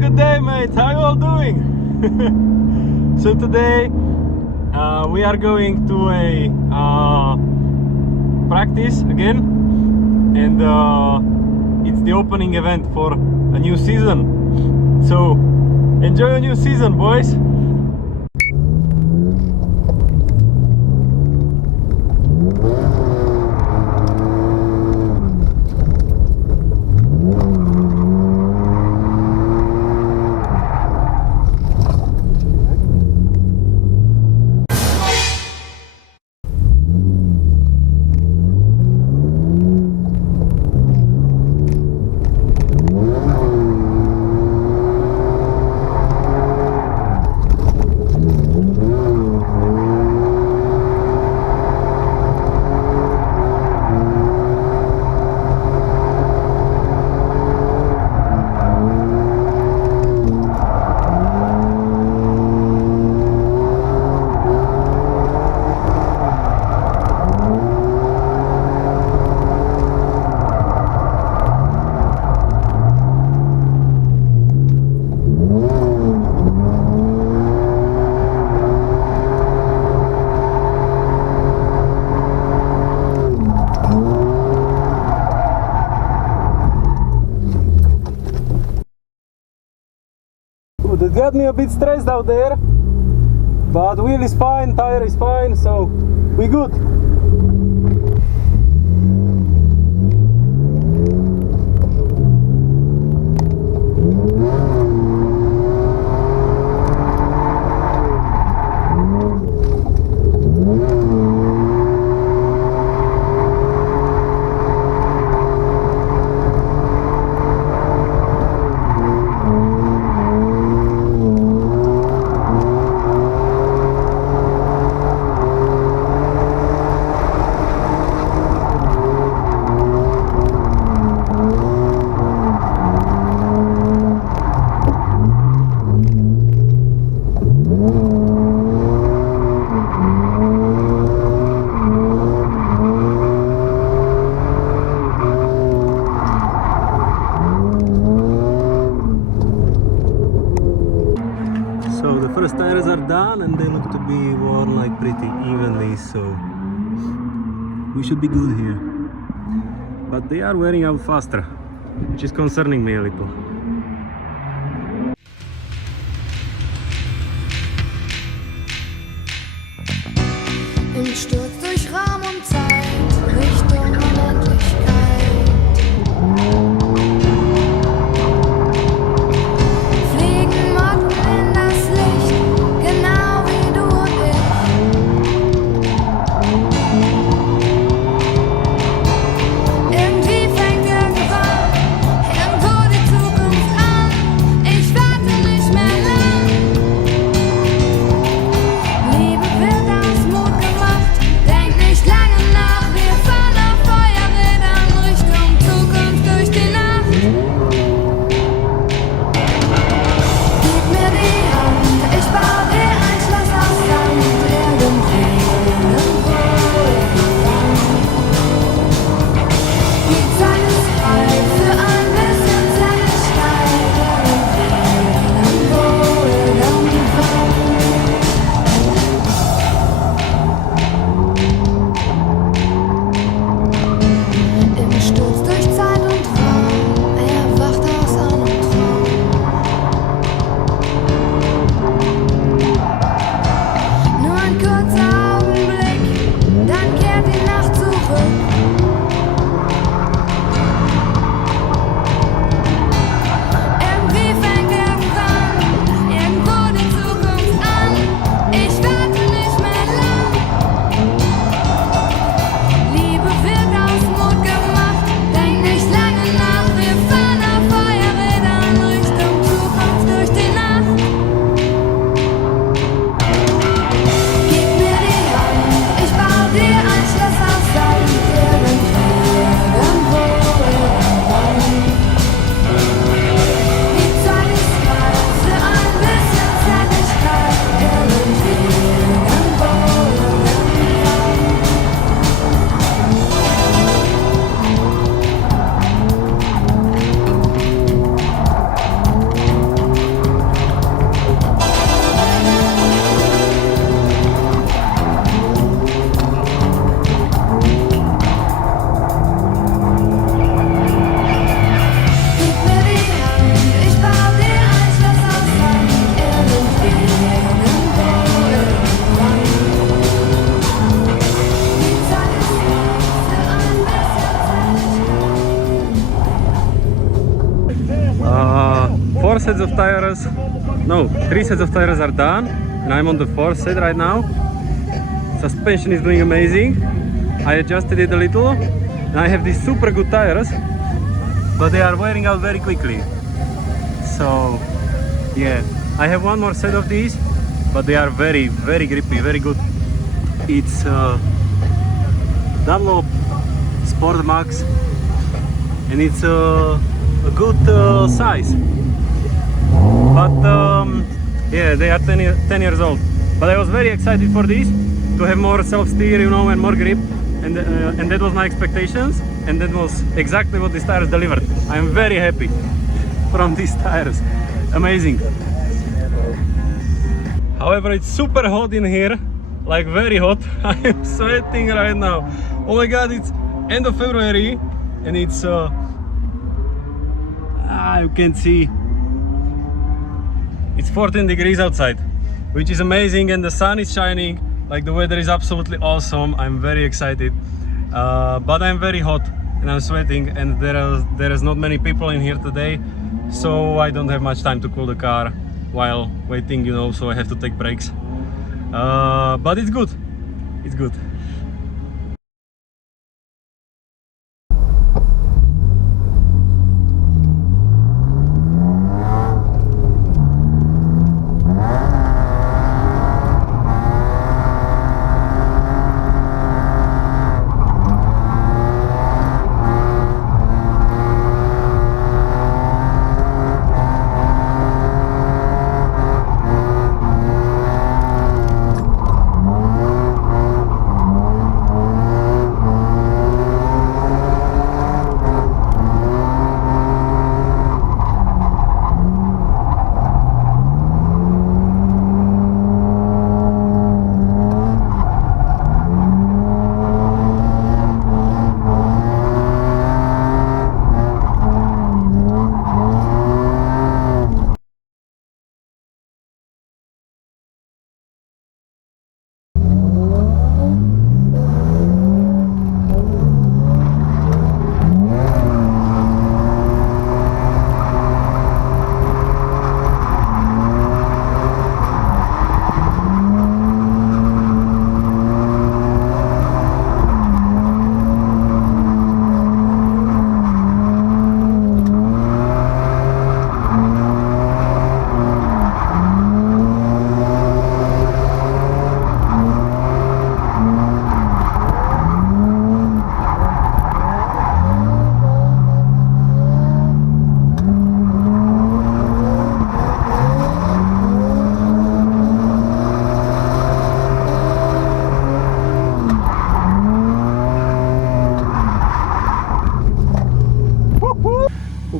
good day, mates. How you all doing? So today we are going to a practice again, and it's the opening event for a new season. So enjoy a new season, boys. It got me a bit stressed out there, but wheel is fine, tire is fine, so we good. So the first tires are done and they look to be worn like pretty evenly, so we should be good here. But they are wearing out faster, which is concerning me a little. Im Sturz durch Raum und Zeit, Richtung Unendlichkeit. Fliegen Motten in das Licht, genau wie du und ich. Irgendwie fängt irgendwann irgendwo die Zukunft an. Ich warte nicht mehr lang. Liebe wird aus Mut gemacht. 4 sets of tires, no, 3 sets of tires are done, and I'm on the 4th set right now. Suspension is doing amazing. I adjusted it a little, and I have these super good tires, but they are wearing out very quickly. So yeah, I have one more set of these, but they are very grippy, very good. It's Dunlop Sport Max, and it's a good size. But yeah, they are 10 years old. But I was very excited for this, to have more self-steer, you know, and more grip, and that was my expectations, and that was exactly what these tires delivered. I am very happy from these tires. Amazing. However, it's super hot in here, like very hot. I am sweating right now. Oh my god, it's end of February, and it's you can see it's 14 degrees outside, which is amazing, and the sun is shining. Like, the weather is absolutely awesome. I'm very excited, but I'm very hot and I'm sweating, and there is not many people in here today, so I don't have much time to cool the car while waiting, you know, so I have to take breaks. But it's good. It's good.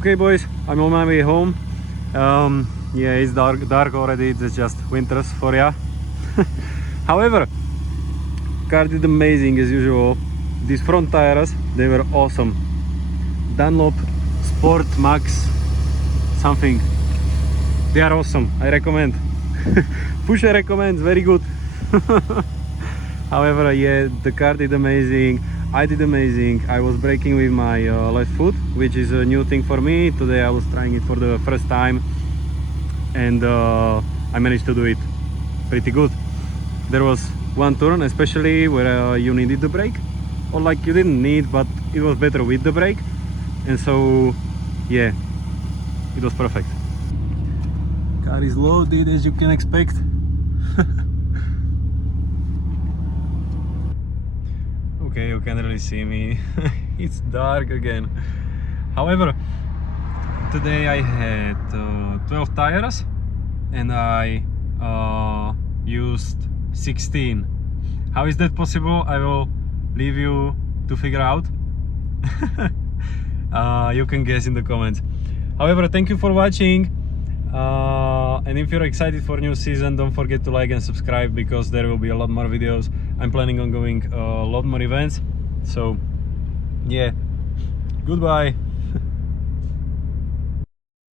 Okay boys, I'm on my way home. Yeah, it's dark already. It's just winters for ya. However, car did amazing as usual. These front tires, they were awesome. Dunlop Sport Max something. They are awesome. I recommend. Pusher recommends, very good. However, yeah, the car did amazing. I did amazing. I was braking with my left foot, which is a new thing for me. Today I was trying it for the first time, and I managed to do it pretty good. There was one turn especially where you needed the brake, or like you didn't need, but it was better with the brake, and so yeah, it was perfect. Car is loaded, as you can expect. Okay, you can't really see me. It's dark again. However, today I had 12 tires and I used 16. How is that possible? I will leave you to figure out. You can guess in the comments. However, thank you for watching. And if you're excited for new season, don't forget to like and subscribe, because there will be a lot more videos. I'm planning on going a lot more events, so yeah, goodbye.